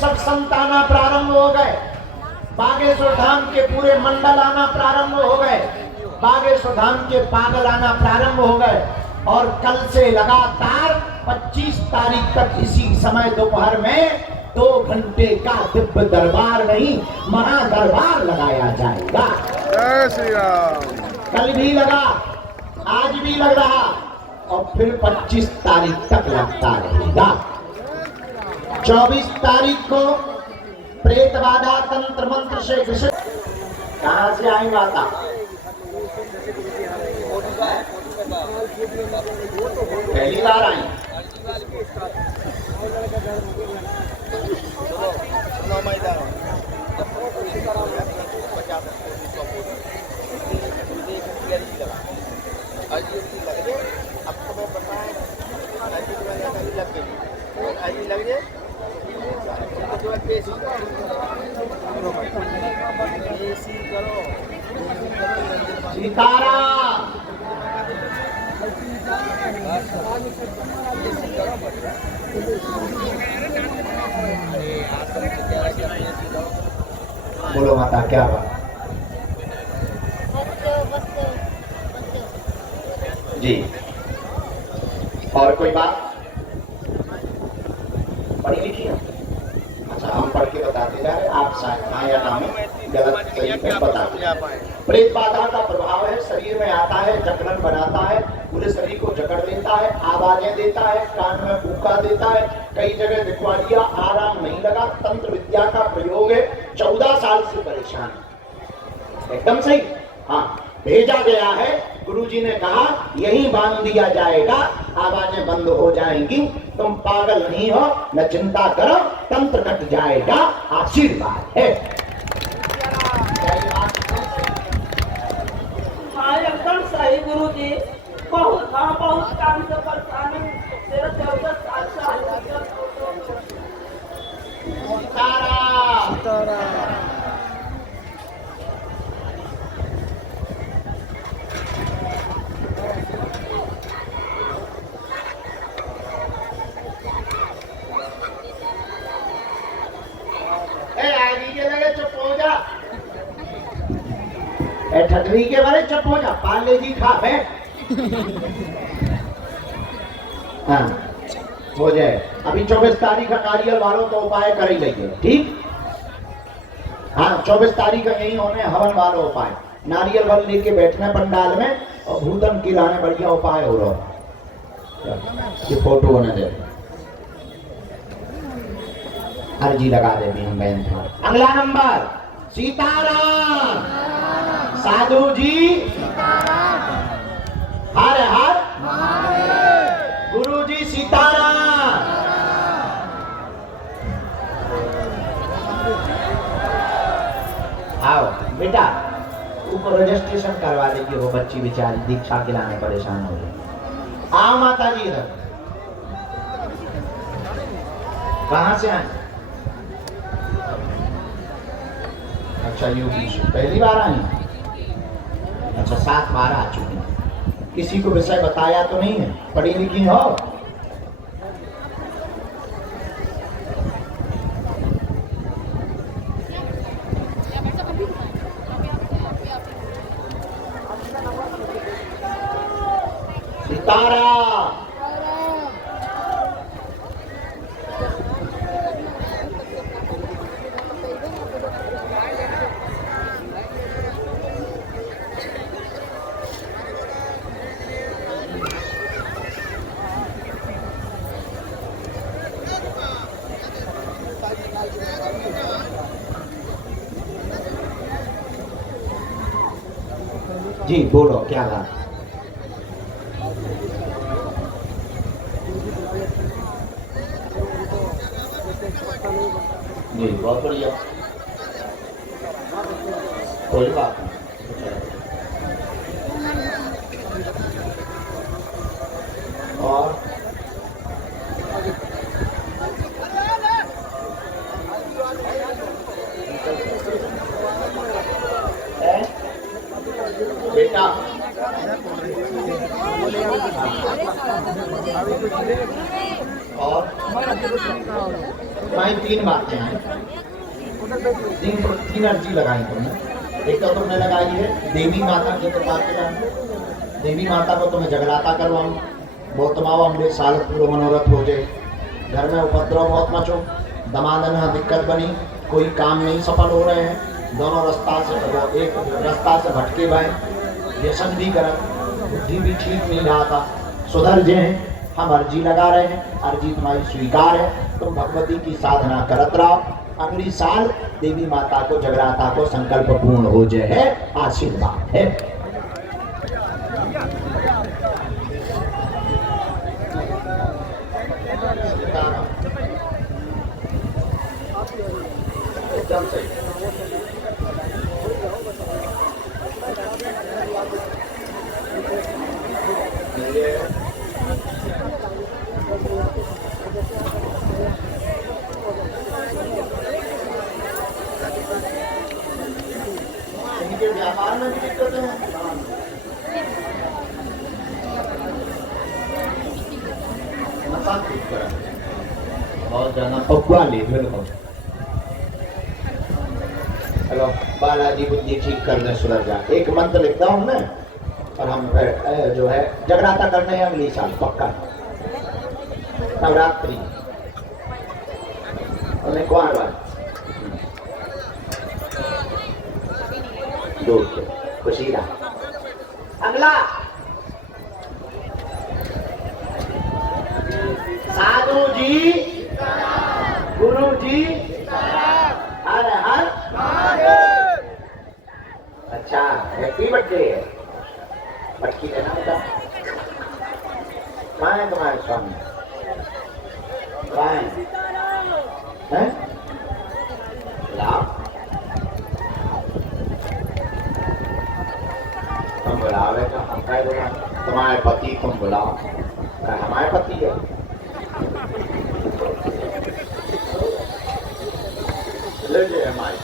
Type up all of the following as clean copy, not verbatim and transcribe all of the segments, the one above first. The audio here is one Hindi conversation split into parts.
सब संत आना प्रारंभ हो गए, बागेश्वर धाम के पूरे मंडल आना प्रारंभ हो गए, बागेश्वर धाम के पागल आना प्रारंभ हो गए। और कल से लगातार 25 तारीख तक इसी समय दोपहर में 2 घंटे का दिव्य दरबार नहीं, महादरबार लगाया जाएगा। जय श्री राम। कल भी लगा, आज भी लग रहा और फिर 25 तारीख तक लगता रहेगा। 24 तारीख को प्रेत बाधा तंत्र मंत्र से विषय कहां से आई माता? पहली बार आई। सीताराम बोलो माता, क्या बात जी? और कोई बात पढ़ी लिखी है? अच्छा, हम पढ़ के बताते जा रहे, आप शायद हाँ या ना में गलत तरीके बताते। प्रेत बाधा का प्रभाव है, शरीर में आता है, जकड़न बनाता है, पूरे शरीर को जकड़ लेता है, आवाजें देता है, कान में फूका देता है, कई जगह दिखवा दिया, आराम नहीं लगा। तंत्र विद्या का प्रयोग है, 14 साल से परेशान है। एकदम सही, हाँ, भेजा गया है। गुरुजी ने कहा यही बांध दिया जाएगा, आवाजें बंद हो जाएंगी, तुम पागल नहीं हो, न चिंता करो, तंत्र कट जाएगा, आशीर्वाद है। हाँ, एकदम सही गुरुजी। बहुत काम से परेशान हूँ। तेरा 14 साल से ठटरी के बारे चुप हो जा, पाले जी खा बैठ। हाँ, हो जाए। अभी 24 तारीख का नारियल वालों तो उपाय कर ही लेंगे, ठीक? हाँ, 24 तारीख का यही होने हवन वालों उपाय, नारियल वाल लेके बैठना पंडाल में और भूतन खिलाने, बढ़िया उपाय हो रहा। ये फोटो होने दे, अर्जी लगा दे भी हम बहन था। अगला नंबर सीताराम साधु जी, हर हर गुरु जी सीताराम। आओ बेटा, ऊपर रजिस्ट्रेशन करवा देगी, वो बच्ची बेचारी दीक्षा खिलाने परेशान हो रही। आओ माता जी इधर। कहां से आए? अच्छा, यूपी से पहली बार आई? अच्छा, 7 बार आ चुकी हैं। किसी को विषय बताया तो नहीं है? पढ़ी लिखी हो? सीताराम। जी बोलो, क्या बात? जी बहुत बढ़िया, कोई बात नहीं। और बेटा और भाई 3 बातें हैं, 3 अर्जी लगाई तुमने। एक तो तुमने लगाई है देवी माता की कृपा के लिए, देवी माता को तुम्हें जगराता करवाऊं, बहुत तमावा मेरे साल पूर्व मनोरथ हो जाए, घर में उपद्रव बहुत मचो, दमादन दिक्कत बनी, कोई काम नहीं सफल हो रहे हैं, दोनों रास्ता से एक रास्ता से भटके भाई, व्यसन भी कर, बुद्धि भी ठीक नहीं रहा था, सुधर जे हैं। हम अर्जी लगा रहे हैं, अर्जी तुम्हारी स्वीकार है, तुम भगवती की साधना करत रहो, अगली साल देवी माता को जगराता को संकल्प पूर्ण हो जाए है, आशीर्वाद है। एकदम सही। इनके व्यापार में भी दिक्कत है, बहुत ज्यादा पकुआ ले बिल्कुल। हेलो बालाजी बुद्धि ठीक करने सुधर जा, एक मंत्र लिखता हूँ मैं और हम जो है जगराता करने हैं अगली साल पक्का, नवरात्रि और कुआर बार दूर के खुशी रहा। अगला साधु जी, गुरु जी, हर हर अच्छा हैप्पी बर्थडे है, मटकी देना बेटा। कहाँ है तुम्हारे स्वामी, कहाँ है? लाओ तुम बुलावे तो हम क्या बुला, तुम्हारे पति तुम बुलाओ, क्या हमारे पति है? ले जाए हमारे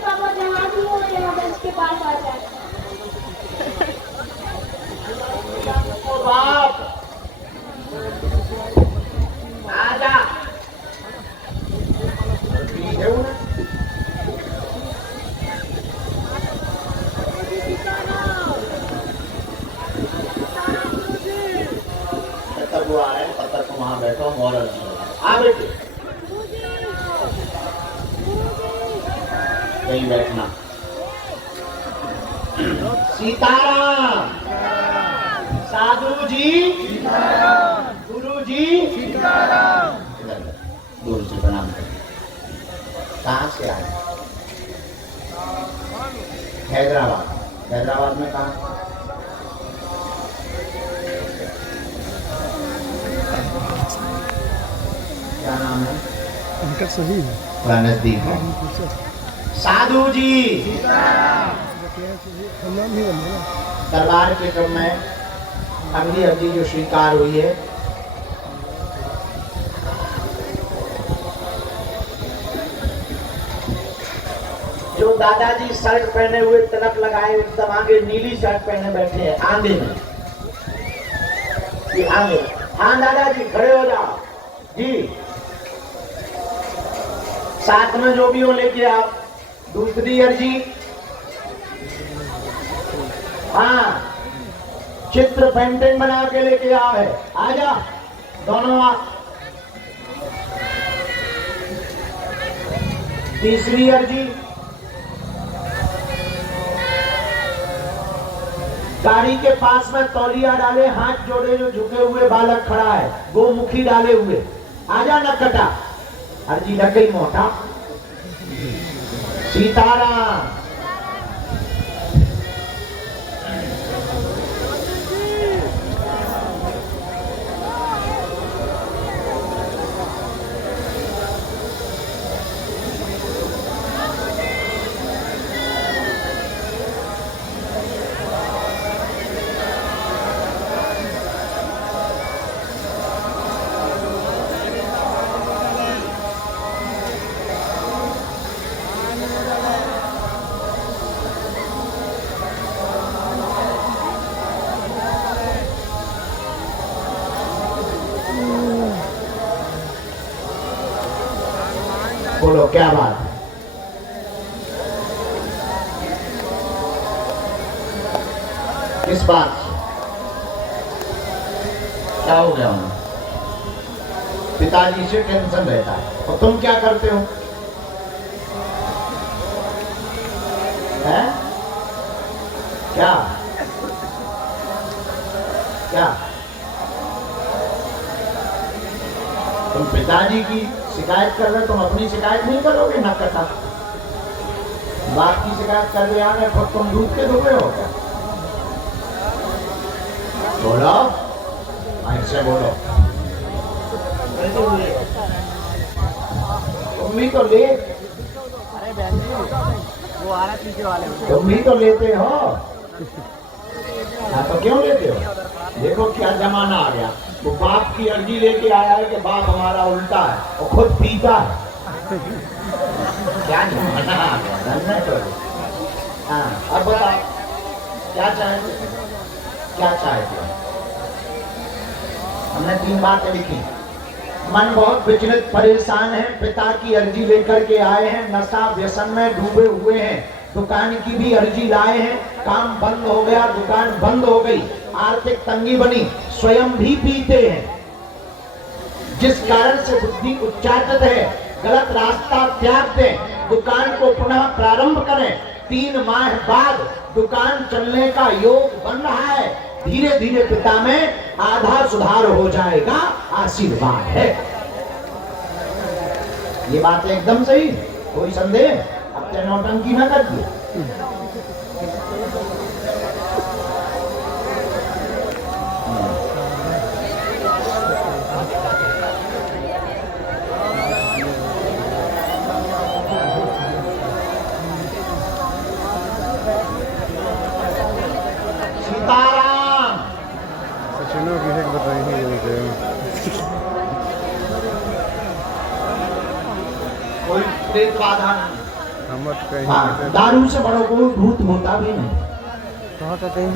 पापा जहाँ भी हो यहाँ बेंच के पास आ जाए। बाप आजा हुआ है, तब तक वहां बैठो मॉरल आ बेटे कहीं बैठना। सीताराम, साधु जी, गुरु जी, दूर से प्रणाम करें। कहाँ से आए? हैदराबाद। हैदराबाद में कहाँ? क्या नाम है? उनका सही है, थोड़ा नजदीक है। साधु जी, दरबार के क्रम में अगली अर्जी जो स्वीकार हुई है, जो दादाजी शर्ट पहने हुए तिलक लगाए एकदम आगे नीली शर्ट पहने बैठे हैं आंधे में, ये आंधे। हाँ दादाजी खड़े हो जाओ जी, साथ में जो भी हो लेके आप। दूसरी अर्जी, हाँ चित्र पेंटिंग बना के लेके आओ है, आजा दोनों आप। तीसरी अर्जी, गाड़ी के पास में तौलिया डाले, हाथ जोड़े जो झुके हुए बालक खड़ा है, गोमुखी डाले हुए, आजा नकटा। अर्जी लग गई मोटा। सीताराम, बोलो क्या बात है? किस बात से? क्या हो गया उन्हें? पिताजी से टेंशन रहता है और तुम क्या करते हो? हैं? क्या क्या तुम पिताजी की शिकायत कर रहे, तुम अपनी शिकायत नहीं करोगे? ना कटा बाप की शिकायत कर रहे आ गए, खुद तुम दूध के धोए हो क्या? बोलो, ऐसे बोलो। तुम भी तो ले, अरे बहन जी वो आ रहा पीछे वाले तुम भी तो लेते हो। हाँ तो क्यों लेते हो? देखो क्या जमाना आ गया, वो बाप की अर्जी लेके आया है कि बाप हमारा उल्टा है और खुद पीता है। क्या जमाना आ गया, धन्य करो। हाँ अब बताओ क्या चाहते, क्या चाहते? हमने 3 बातें लिखी। मन बहुत विचलित परेशान है, पिता की अर्जी लेकर के आए हैं, नशा व्यसन में डूबे हुए हैं, दुकान की भी अर्जी लाए हैं, काम बंद हो गया, दुकान बंद हो गई, आर्थिक तंगी बनी, स्वयं भी पीते हैं, जिस कारण से बुद्धि उच्चाटित है, गलत रास्ता त्याग दें, दुकान को पुनः प्रारंभ करें। 3 माह बाद दुकान चलने का योग बन रहा है, धीरे धीरे पिता में आधा सुधार हो जाएगा, आशीर्वाद है। ये बात एकदम सही, कोई संदेह? अब तो नौटंकी ना करिए। सीताराम। सचिनों की एक बताइए मुझे। कोई प्रेत बाधा नहीं। हम मत कहीं हाँ, दारू से बड़ो कोई भूत होता भी नहीं।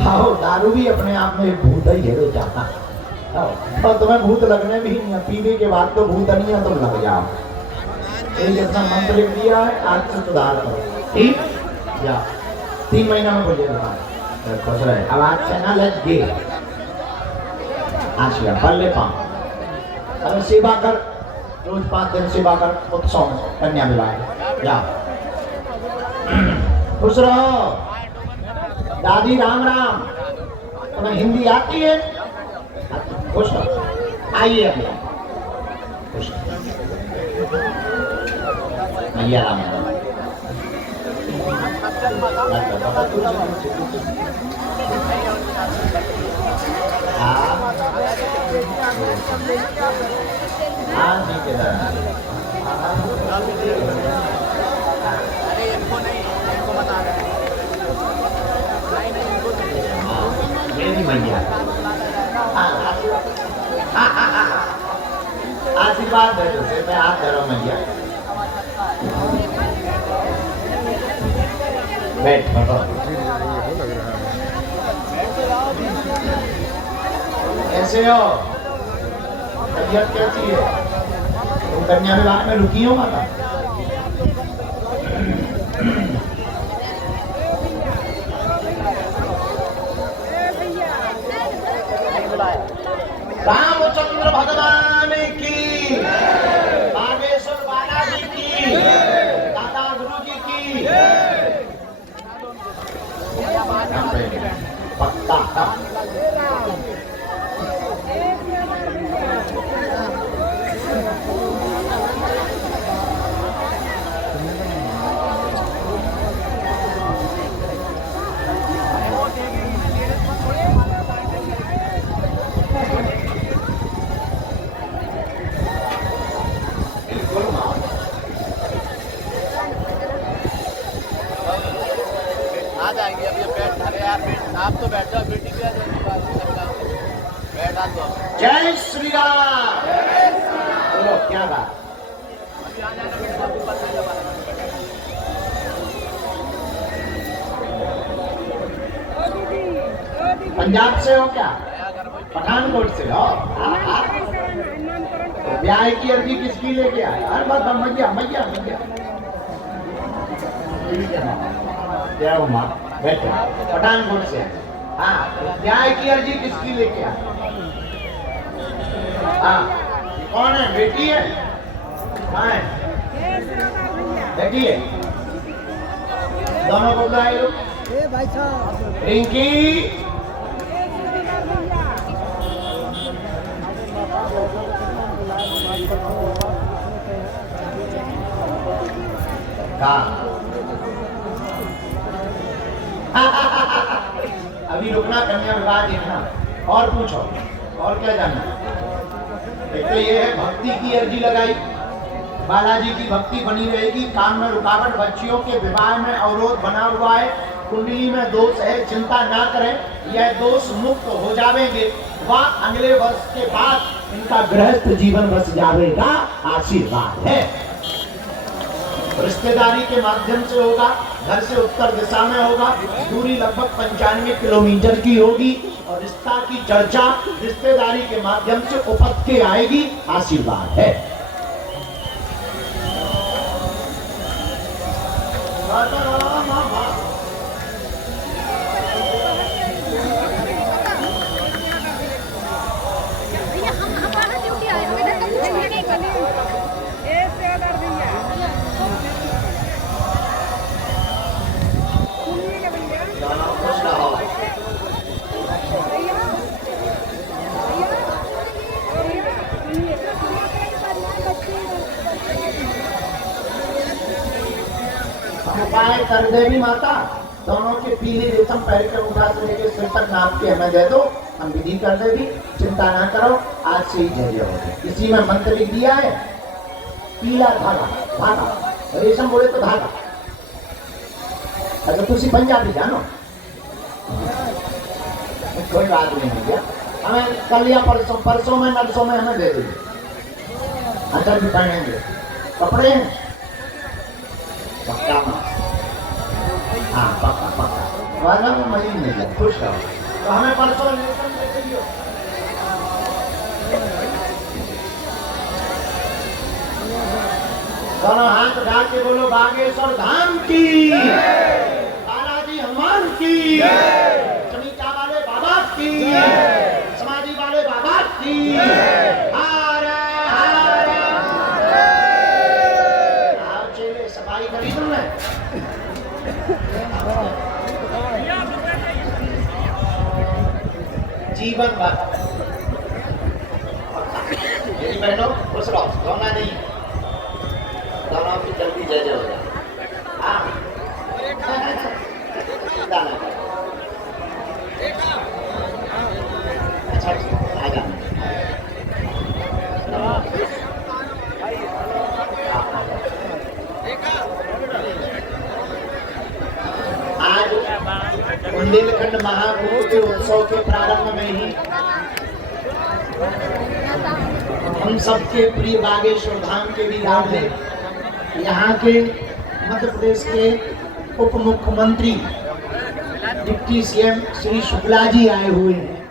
हाँ, दारू भी अपने आप में एक भूत ही है जाता। और तुम्हें भूत लगने भी नहीं, पीने के बाद तो भूत नहीं है, तुम लग जाओ। एक अपना मंत्र लिख दिया है, आज से सुधार करो, ठीक? या 3 महीना में बोलिए दुकान खुश रहे। अब आज से ना लग गए, आज या पल्ले पाओ। अब सेवा कर, रोज 5 दिन सेवा कर, उत्सव में कन्या विवाह या खुश रहो। दादी राम राम। तुम्हें हिंदी आती है? खुश रहो, आइए अभी खुश मैया राम राम। हाँ ठीक है अरे इनको नहीं, इनको बता रहे हैं। मेरी मैया आशीर्वाद दे दो, सिर पे हाथ धरो मैया। बैठ बैठो। लग रहा है। कैसे हो? तबीयत कैसी है? तुम कन्या विवाह में रुकी हो माता? रामचंद्र भगवान की, बागेश्वर बालाजी की, दादा गुरु जी की। पक्का आ जाएंगे अभी बैठ। अरे यार आप तो बैठ जाओ, बेटी क्या बैठ आ दो। जय श्री राम। बोलो क्या बात? पंजाब से हो क्या? पठानकोट से हो? ब्याह की अर्जी किसकी लेके आए? अरे बस मैया मैया मैया। जय हो माँ, बैठो। पठानकोट से। हाँ, ब्याह की अर्जी किसकी लेके आए? हाँ, कौन है? बेटी है? हाँ है, बेटी है। दोनों को बुलाए लो। रिंकी, अभी रुकना, कन्या विवाह देखना। और पूछो, और क्या जानना? एक तो ये है भक्ति की अर्जी लगाई, बालाजी की भक्ति बनी रहेगी, काम में रुकावट, बच्चियों के विवाह में अवरोध बना हुआ है, कुंडली में दोष है, चिंता ना करें, यह दोष मुक्त हो जाएंगे। वह अगले वर्ष के बाद इनका गृहस्थ जीवन बस जाएगा, आशीर्वाद है। रिश्तेदारी के माध्यम से होगा, घर से उत्तर दिशा में होगा, दूरी लगभग 95 किलोमीटर की होगी और रिश्ता की चर्चा रिश्तेदारी के माध्यम से उपज के आएगी, आशीर्वाद है। उपाय कर देवी माता, दोनों के पीले रेशम पैर के उठा से लेकर सिर तक नाप के हमें दे दो, हम विधि कर देवी, चिंता ना करो, आज से ही जय हो गए। इसी में मंत्र लिख दिया है, पीला धागा, धागा रेशम बोले तो धागा। अच्छा तुसी पंजाबी जानो? कोई बात नहीं है, हमें कल या परसों, परसों में नरसों में हमें दे दीजिए। अच्छा भी पहनेंगे, कपड़े हैं पक्का में? हाँ पक्का पक्का, वादा में महीने में खुश रहो। तो हमें परसों रेशम दे दीजिए। दोनों हाथ उठा के बोलो बागेश्वर धाम की, बालाजी हनुमान की, चमिका वाले बाबा की, समाधि वाले बाबा की। हरे हरे आओ चेले, सफाई करी तुमने? जीवन भर मेरी बहनों खुश रहो, रोना नहीं, दोनों की जल्दी जय जय हो जाए। हाँ अच्छा आ जाना। आज बुंदेलखंड महाकुंभ के उत्सव के प्रारंभ में ही हम सबके प्रिय बागेश्वर धाम के विधायक हैं, यहाँ के मध्य प्रदेश के उप मुख्यमंत्री डिप्टी सीएम श्री शुक्ला जी आए हुए हैं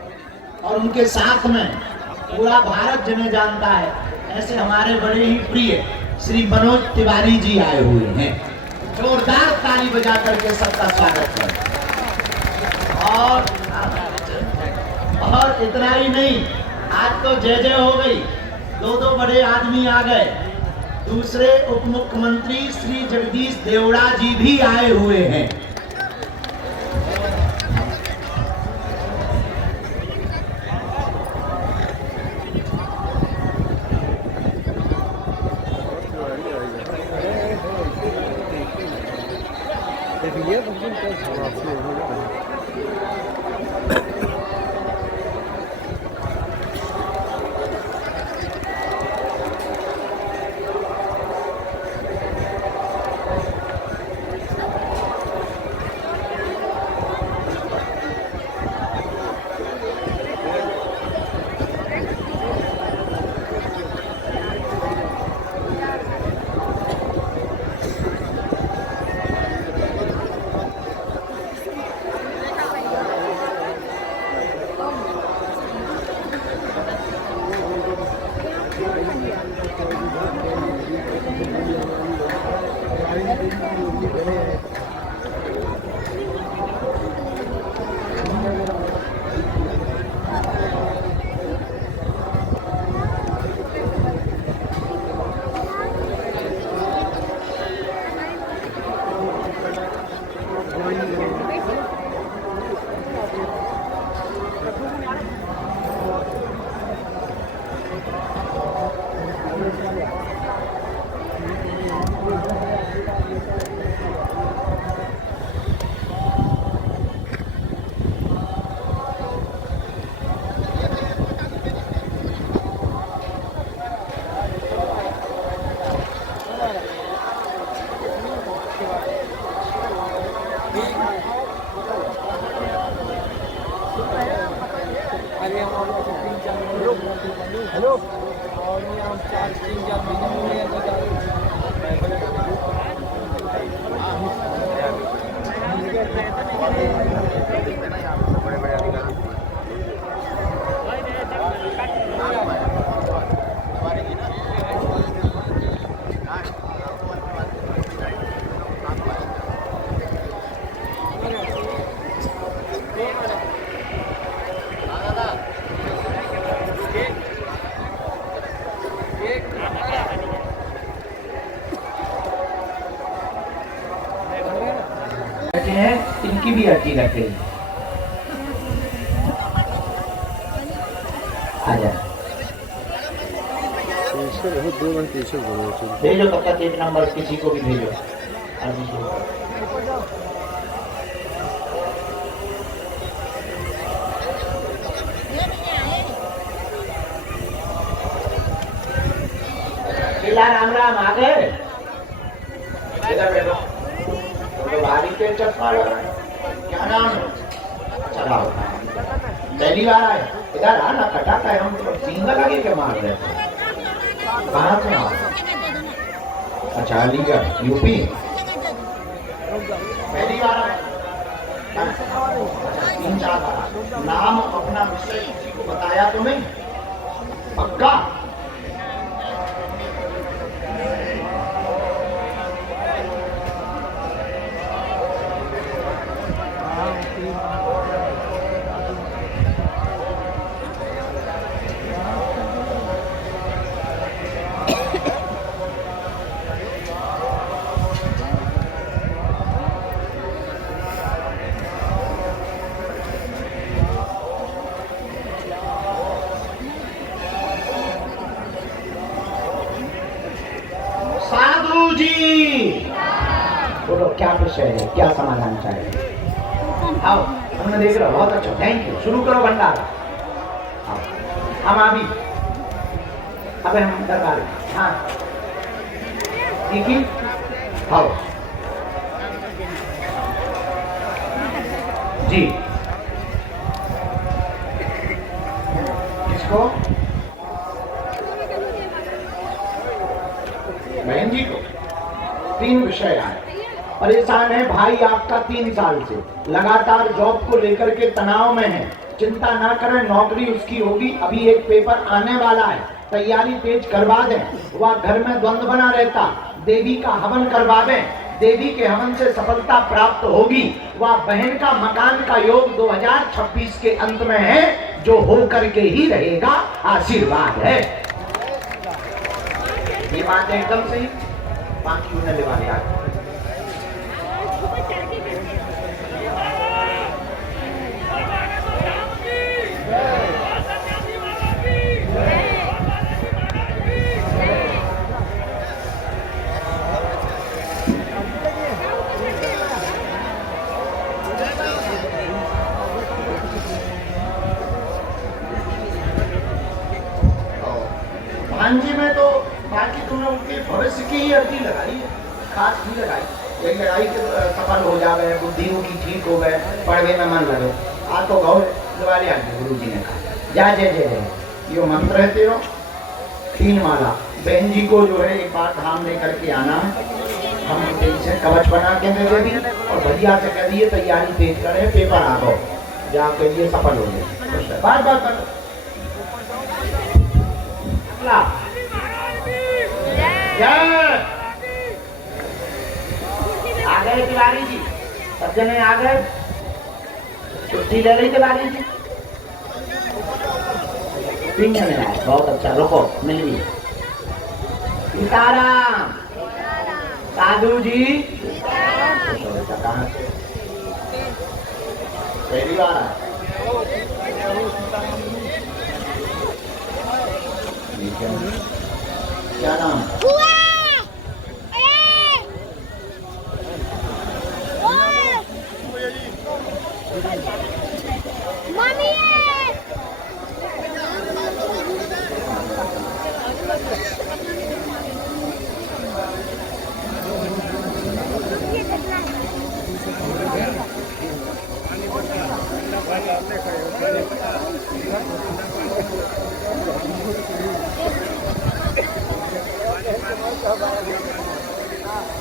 और उनके साथ में पूरा भारत जिन्हें जानता है ऐसे हमारे बड़े ही प्रिय श्री मनोज तिवारी जी आए हुए हैं। जोरदार ताली बजा करके सबका स्वागत करें। और इतना ही नहीं, आज तो जय जय हो गई, दो बड़े आदमी आ गए। दूसरे उप मुख्यमंत्री श्री जगदीश देवड़ा जी भी आए हुए हैं। हेलो और हम 3-4 महीने बैठे हैं, इनकी भी अर्जी रख गई। आ जाए पीछे बहुत दूर में पीछे बोलो भेजो, तब तक 1 नंबर किसी को भी भेजो अर्जी शुरू करो। राम राम आ गए, इधर बैठो। तो भारी पे चश्मा लगा है, क्या नाम है? चलाओ, पहली बार आए, इधर आना खटाका है, हम तो सिंगल लगे के मार रहे थे। कहाँ से आओ? अच्छा अलीगढ़ यूपी, पहली बार आए? 3-4 बार। नाम अपना विषय किसी को बताया तो नहीं? पक्का? साधु जी बोलो, क्या विषय है, क्या समाधान चाहिए? आओ, हमने देख रहा, बहुत अच्छा, थैंक यू। शुरू करो भंडारा। आओ, हम अभी अबे हम दरबार, हाँ ठीक है, आओ जी। किसको? बहन जी को। 3 विषय आए। परेशान है भाई आपका 3 साल से, लगातार जॉब को लेकर के तनाव में है। चिंता ना करें, नौकरी उसकी होगी। अभी एक पेपर आने वाला है, तैयारी तेज करवा दें। वह घर में द्वंद्व बना रहता, देवी का हवन करवा दें। देवी के हवन से सफलता प्राप्त होगी। वह बहन का मकान का योग 2026 के अंत में है, जो होकर के ही रहेगा, आशीर्वाद है। ये बात है एकदम सही। बाकी उन्हें लेवा लिया। भांजी में तो बाकी तुमने उनके भविष्य की ही अर्जी लगाई, खास नहीं लगाई। यही लगाई कि सफल हो जावे, बुद्धि की ठीक हो गए, पढ़ने में मन लगे। आ तो गौ दिवाली आ गई, गुरु जी ने कहा जा जय जय जय। यो मंत्र है तेरो 3 माला। बहन जी को जो है एक बार धाम लेकर के आना है। हम से कवच बना के दे दी और भैया से कह दिए तैयारी तेज करें, पेपर आ गो, जाके लिए सफल हो गए। बार बार कर आ गए तिवारी जी, सब जने आ गए। छुट्टी ले रही तिवारी जी, 3 जने आए, बहुत अच्छा। रुको, मिल गई। सीताराम। साधु जी पहली बार आए। क्या नाम?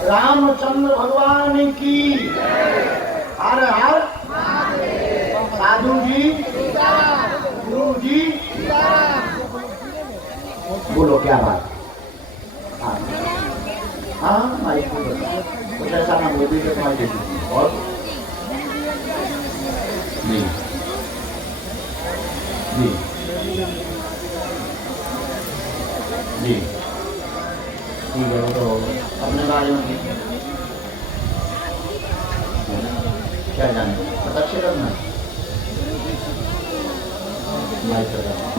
रामचंद्र भगवान की। हर हर साधु जी, गुरु जी, बोलो क्या बात। हाँ हाँ माइक को बताओ। कुछ ऐसा ना बोल दीजिए तुम्हारी दे दीजिए। और जी जी जी ठीक है। वो तो अपने बारे में क्या जाने प्रत्यक्ष करना माइक करना।